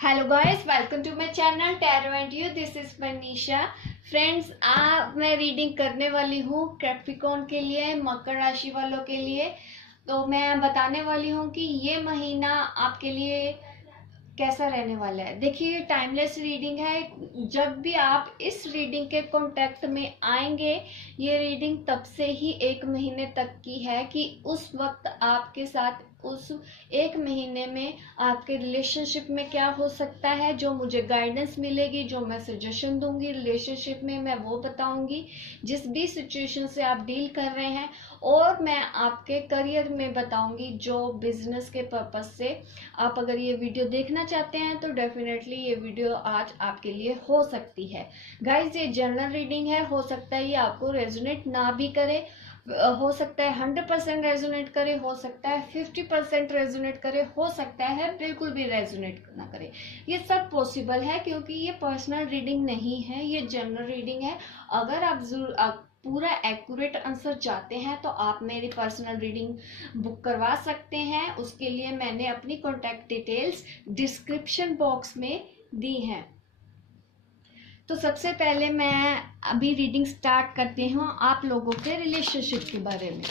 Hello guys, welcome to my channel tarot and you. This is Manisha. Friends, मैं reading करने वाली हूँ Capricorn के लिए, मकर राशि वालों के लिए। तो मैं बताने वाली हूँ कि ये महीना आपके लिए कैसा रहने वाला है। देखिए, ये टाइमलेस रीडिंग है। जब भी आप इस रीडिंग के कांटेक्ट में आएंगे, ये रीडिंग तब से ही 1 महीने तक की है कि उस वक्त आपके साथ उस 1 महीने में आपके रिलेशनशिप में क्या हो सकता है, जो मुझे गाइडेंस मिलेगी, जो मैं सजेशन दूंगी रिलेशनशिप में, मैं वो बताऊंगी जिस भी सिचुएशन से आप डील कर रहे हैं। और मैं आपके करियर में बताऊंगी, जो बिजनेस के पर्पज से आप अगर ये वीडियो देखना चाहते हैं तो डेफिनेटली ये वीडियो आज आपके लिए हो सकती है। गाइज, ये जनरल रीडिंग है, हो सकता है ये आपको रेजोनेट ना भी करे, हो सकता है 100% रेजोनेट करे, हो सकता है 50% रेजोनेट करे, हो सकता है बिल्कुल भी रेजोनेट ना करे। ये सब पॉसिबल है क्योंकि ये पर्सनल रीडिंग नहीं है, ये जनरल रीडिंग है। अगर आप पूरा एक्यूरेट आंसर चाहते हैं तो आप मेरी पर्सनल रीडिंग बुक करवा सकते हैं। उसके लिए मैंने अपनी कॉन्टैक्ट डिटेल्स डिस्क्रिप्शन बॉक्स में दी हैं। तो सबसे पहले मैं अभी रीडिंग स्टार्ट करती हूँ आप लोगों के रिलेशनशिप के बारे में।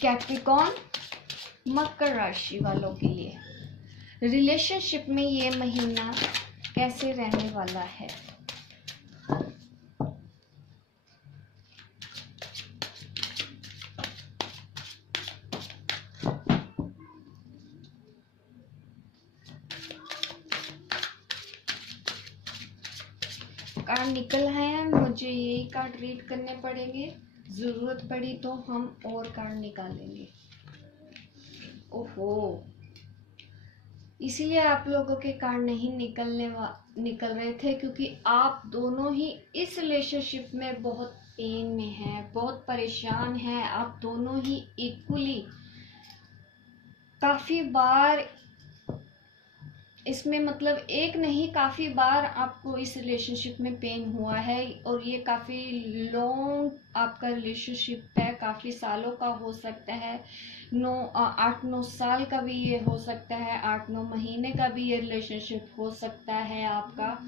कैप्रिकॉर्न मकर राशि वालों के लिए रिलेशनशिप में ये महीना कैसे रहने वाला है। कार्ड निकल है, मुझे यही कार्ड रीड करने पड़ेंगे, जरूरत पड़ी तो हम और कार्ड निकालेंगे। ओहो, इसीलिए आप लोगों के कार्ड नहीं निकल रहे थे क्योंकि आप दोनों ही इस रिलेशनशिप में बहुत पेन में हैं, बहुत परेशान हैं। आप दोनों ही इक्वली काफी बार इसमें, मतलब एक नहीं, काफी बार आपको इस रिलेशनशिप में पेन हुआ है। और ये काफी लॉन्ग आपका रिलेशनशिप है, काफी सालों का हो सकता है। 8-9 साल का भी ये हो सकता है, 8-9 महीने का भी ये रिलेशनशिप हो सकता है आपका।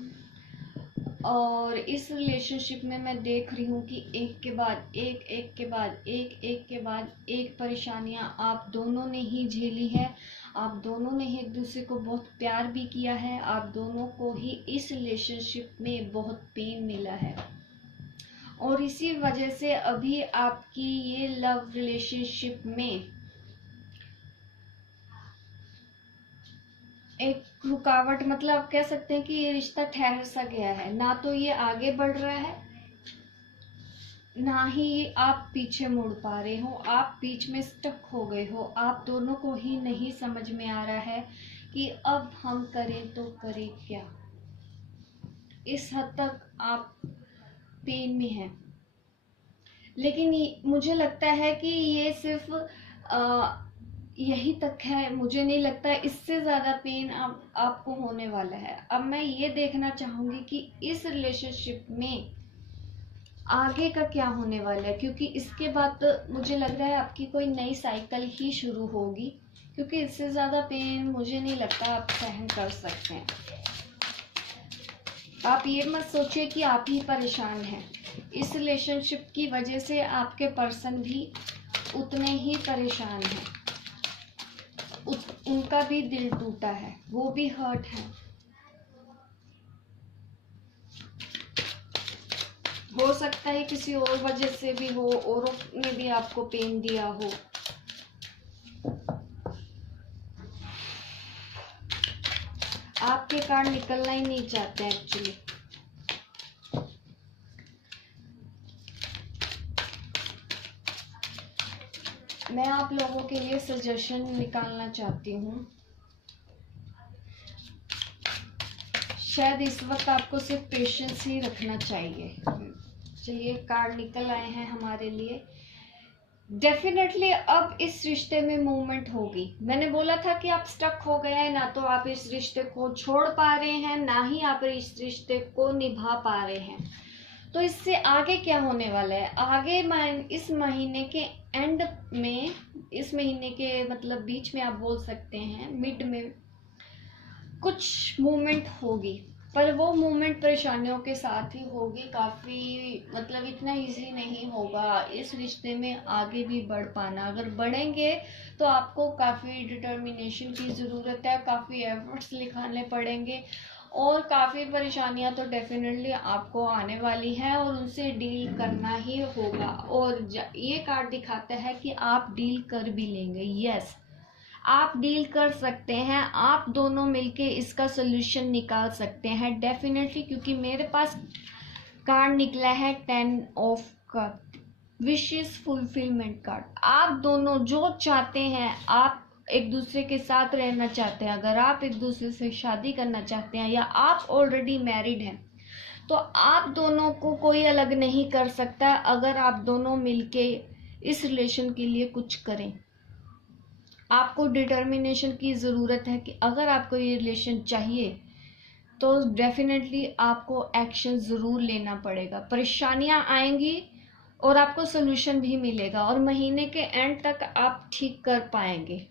और इस रिलेशनशिप में मैं देख रही हूँ कि एक के बाद एक, एक के बाद एक के बाद एक परेशानियां आप दोनों ने ही झेली है। आप दोनों ने ही एक दूसरे को बहुत प्यार भी किया है। आप दोनों को ही इस रिलेशनशिप में बहुत पेन मिला है और इसी वजह से अभी आपकी ये लव रिलेशनशिप में एक रुकावट, मतलब आप कह सकते हैं कि ये रिश्ता ठहर सा गया है। ना तो ये आगे बढ़ रहा है, ना ही आप पीछे मुड़ पा रहे हो। आप बीच में स्टक हो गए हो। आप दोनों को ही नहीं समझ में आ रहा है कि अब हम करें तो करें क्या। इस हद तक आप पेन में हैं। लेकिन मुझे लगता है कि ये सिर्फ यही तक है। मुझे नहीं लगता इससे ज्यादा पेन आपको होने वाला है। अब मैं ये देखना चाहूंगी कि इस रिलेशनशिप में आगे का क्या होने वाला है, क्योंकि इसके बाद तो मुझे लग रहा है आपकी कोई नई साइकिल ही शुरू होगी, क्योंकि इससे ज्यादा पेन मुझे नहीं लगता आप सहन कर सकते हैं। आप ये मत सोचिए कि आप ही परेशान हैं। इस रिलेशनशिप की वजह से आपके पर्सन भी उतने ही परेशान हैं। उनका भी दिल टूटा है, वो भी हर्ट है। हो सकता है किसी और वजह से भी हो, औरों ने भी आपको पेन दिया हो। आपके कार्ड निकलना ही नहीं चाहते एक्चुअली। मैं आप लोगों के लिए सजेशन निकालना चाहती हूँ। शायद इस वक्त आपको सिर्फ पेशेंस ही रखना चाहिए। चलिए, कार्ड निकल आए हैं हमारे लिए। डेफिनेटली अब इस रिश्ते में मूवमेंट होगी। मैंने बोला था कि आप स्टक हो गए हैं, ना तो आप इस रिश्ते को छोड़ पा रहे हैं, ना ही आप इस रिश्ते को निभा पा रहे हैं। तो इससे आगे क्या होने वाला है? आगे इस महीने के एंड में, इस महीने के मतलब बीच में आप बोल सकते हैं, मिड में कुछ मूवमेंट होगी, पर वो मूवमेंट परेशानियों के साथ ही होगी। काफ़ी मतलब इतना इजी नहीं होगा इस रिश्ते में आगे भी बढ़ पाना। अगर बढ़ेंगे तो आपको काफ़ी डिटर्मिनेशन की ज़रूरत है, काफ़ी एफर्ट्स दिखाने पड़ेंगे और काफ़ी परेशानियां तो डेफिनेटली आपको आने वाली हैं और उनसे डील करना ही होगा। और ये कार्ड दिखाता है कि आप डील कर भी लेंगे। यस, आप डील कर सकते हैं, आप दोनों मिलके इसका सोल्यूशन निकाल सकते हैं डेफिनेटली। क्योंकि मेरे पास कार्ड निकला है 10 of cup, wishes fulfilment card. आप दोनों जो चाहते हैं, आप एक दूसरे के साथ रहना चाहते हैं, अगर आप एक दूसरे से शादी करना चाहते हैं या आप ऑलरेडी मैरिड हैं, तो आप दोनों को कोई अलग नहीं कर सकता अगर आप दोनों मिलके इस रिलेशन के लिए कुछ करें। आपको डिटर्मिनेशन की ज़रूरत है कि अगर आपको ये रिलेशन चाहिए तो डेफिनेटली आपको एक्शन ज़रूर लेना पड़ेगा। परेशानियां आएंगी और आपको सोल्यूशन भी मिलेगा और महीने के एंड तक आप ठीक कर पाएंगे।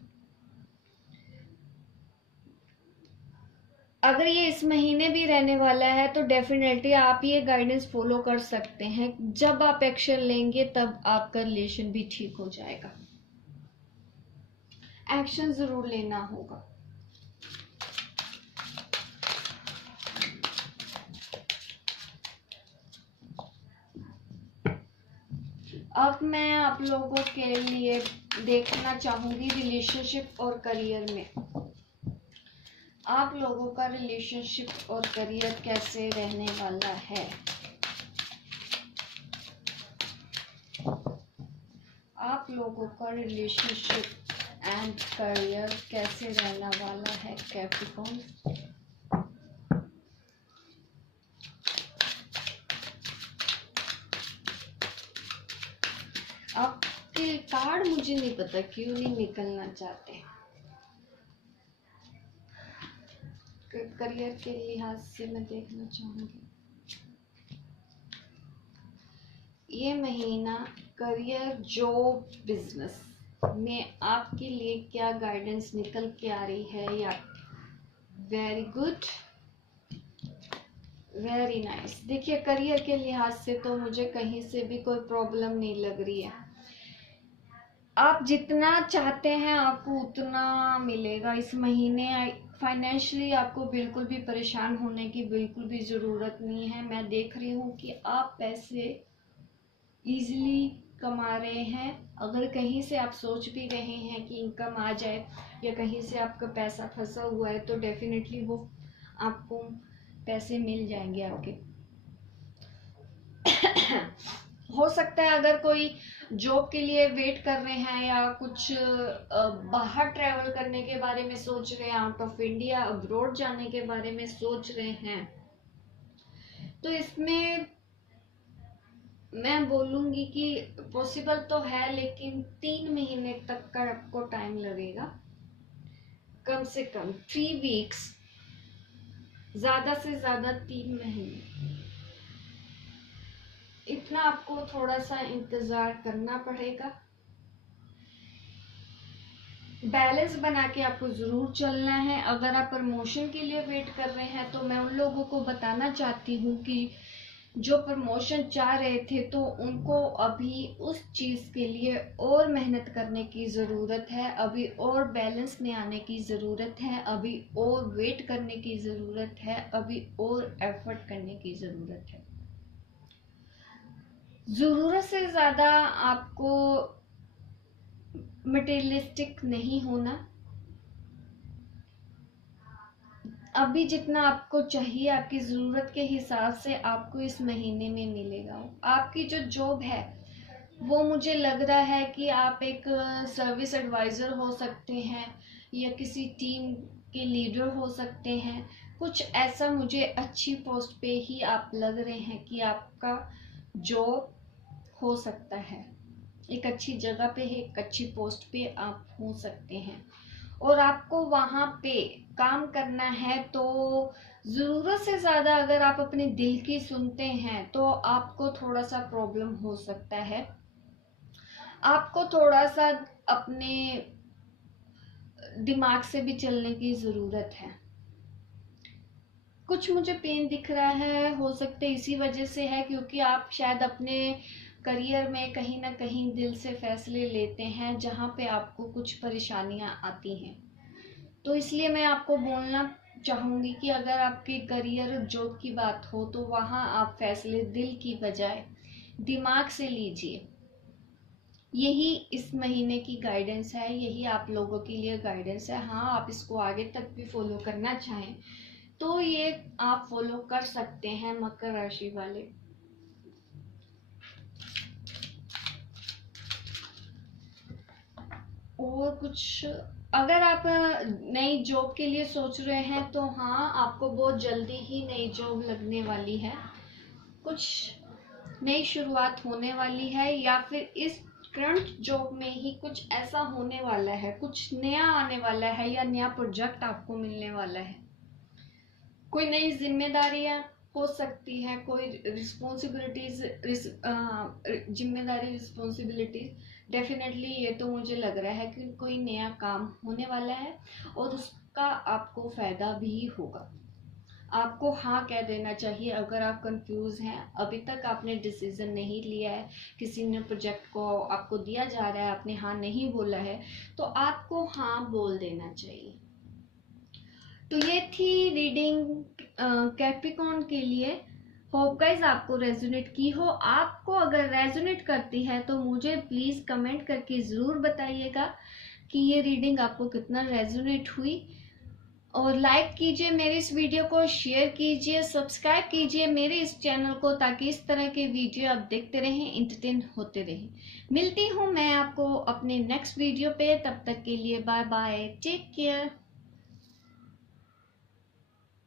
अगर ये इस महीने भी रहने वाला है तो डेफिनेटली आप ये गाइडेंस फॉलो कर सकते हैं। जब आप एक्शन लेंगे तब आपका रिलेशन भी ठीक हो जाएगा। एक्शन ज़रूर लेना होगा। अब मैं आप लोगों के लिए देखना चाहूंगी रिलेशनशिप और करियर में आप लोगों का रिलेशनशिप और करियर कैसे रहने वाला है। आप लोगों का रिलेशनशिप एंड करियर कैसे रहने वाला है कैप्रिकॉर्न। आपके कार्ड मुझे नहीं पता क्यों नहीं निकलना चाहते। करियर के लिहाज से मैं देखना चाहूंगी ये महीना करियर, जॉब, बिजनेस में आपके लिए क्या गाइडेंस निकल के आ रही है। या वेरी गुड, वेरी नाइस। देखिए करियर के लिहाज से तो मुझे कहीं से भी कोई प्रॉब्लम नहीं लग रही है। आप जितना चाहते हैं आपको उतना मिलेगा इस महीने। फाइनेंशियली आपको बिल्कुल भी परेशान होने की बिल्कुल भी ज़रूरत नहीं है। मैं देख रही हूँ कि आप पैसे इजीली कमा रहे हैं। अगर कहीं से आप सोच भी रहे हैं कि इनकम आ जाए या कहीं से आपका पैसा फंसा हुआ है तो डेफिनेटली वो आपको पैसे मिल जाएंगे आपके। हो सकता है अगर कोई जॉब के लिए वेट कर रहे हैं या कुछ बाहर ट्रैवल करने के बारे में सोच रहे हैं, आउट ऑफ इंडिया अब्रॉड जाने के बारे में सोच रहे हैं, तो इसमें मैं बोलूंगी कि पॉसिबल तो है लेकिन 3 महीने तक का आपको टाइम लगेगा। कम से कम 3 वीक्स, ज्यादा से ज्यादा 3 महीने, इतना आपको थोड़ा सा इंतजार करना पड़ेगा। बैलेंस बना के आपको जरूर चलना है। अगर आप प्रमोशन के लिए वेट कर रहे हैं तो मैं उन लोगों को बताना चाहती हूँ कि जो प्रमोशन चाह रहे थे तो उनको अभी उस चीज के लिए और मेहनत करने की जरूरत है, अभी और बैलेंस में आने की जरूरत है, अभी और वेट करने की जरूरत है, अभी और एफर्ट करने की जरूरत है। जरूरत से ज्यादा आपको मटेरियलिस्टिक नहीं होना। अभी जितना आपको चाहिए आपकी ज़रूरत के हिसाब से आपको इस महीने में मिलेगा। आपकी जो जॉब है वो मुझे लग रहा है कि आप एक सर्विस एडवाइज़र हो सकते हैं या किसी टीम के लीडर हो सकते हैं। कुछ ऐसा मुझे अच्छी पोस्ट पे ही आप लग रहे हैं कि आपका जॉब हो सकता है। एक अच्छी जगह पे है, एक अच्छी पोस्ट पे आप हो सकते हैं और आपको वहां पे काम करना है। तो ज़रूरत से ज़्यादा अगर आप अपने दिल की सुनते हैं तो आपको थोड़ा सा प्रॉब्लम हो सकता है। आपको थोड़ा सा अपने दिमाग से भी चलने की ज़रूरत है। कुछ मुझे पेन दिख रहा है, हो सकता है इसी वजह से है क्योंकि आप शायद अपने करियर में कहीं ना कहीं दिल से फैसले लेते हैं जहाँ पे आपको कुछ परेशानियाँ आती हैं। तो इसलिए मैं आपको बोलना चाहूँगी कि अगर आपके करियर जॉब की बात हो तो वहाँ आप फैसले दिल की बजाय दिमाग से लीजिए। यही इस महीने की गाइडेंस है, यही आप लोगों के लिए गाइडेंस है। हाँ, आप इसको आगे तक भी फॉलो करना चाहें तो ये आप फॉलो कर सकते हैं मकर राशि वाले। और कुछ, अगर आप नई जॉब के लिए सोच रहे हैं तो हाँ, आपको बहुत जल्दी ही नई जॉब लगने वाली है, कुछ नई शुरुआत होने वाली है, या फिर इस करंट जॉब में ही कुछ ऐसा होने वाला है, कुछ नया आने वाला है या नया प्रोजेक्ट आपको मिलने वाला है। कोई नई जिम्मेदारियां हो सकती है, कोई रिस्पॉन्सिबिलिटीज, जिम्मेदारी रिस्पॉन्सिबिलिटीज, डेफिनेटली ये तो मुझे लग रहा है कि कोई नया काम होने वाला है और उसका आपको फायदा भी होगा। आपको हाँ कह देना चाहिए अगर आप कंफ्यूज हैं, अभी तक आपने डिसीजन नहीं लिया है, किसी ने प्रोजेक्ट को आपको दिया जा रहा है, आपने हाँ नहीं बोला है, तो आपको हाँ बोल देना चाहिए। तो ये थी रीडिंग कैप्रिकॉर्न के लिए। होप गाइस आपको रेजोनेट की हो। आपको अगर रेजोनेट करती है तो मुझे प्लीज कमेंट करके जरूर बताइएगा कि ये रीडिंग आपको कितना रेजोनेट हुई। और लाइक कीजिए मेरे इस वीडियो को, शेयर कीजिए, सब्सक्राइब कीजिए मेरे इस चैनल को, ताकि इस तरह के वीडियो आप देखते रहें, इंटरटेन होते रहें। मिलती हूँ मैं आपको अपने नेक्स्ट वीडियो पे, तब तक के लिए बाय बाय, टेक केयर।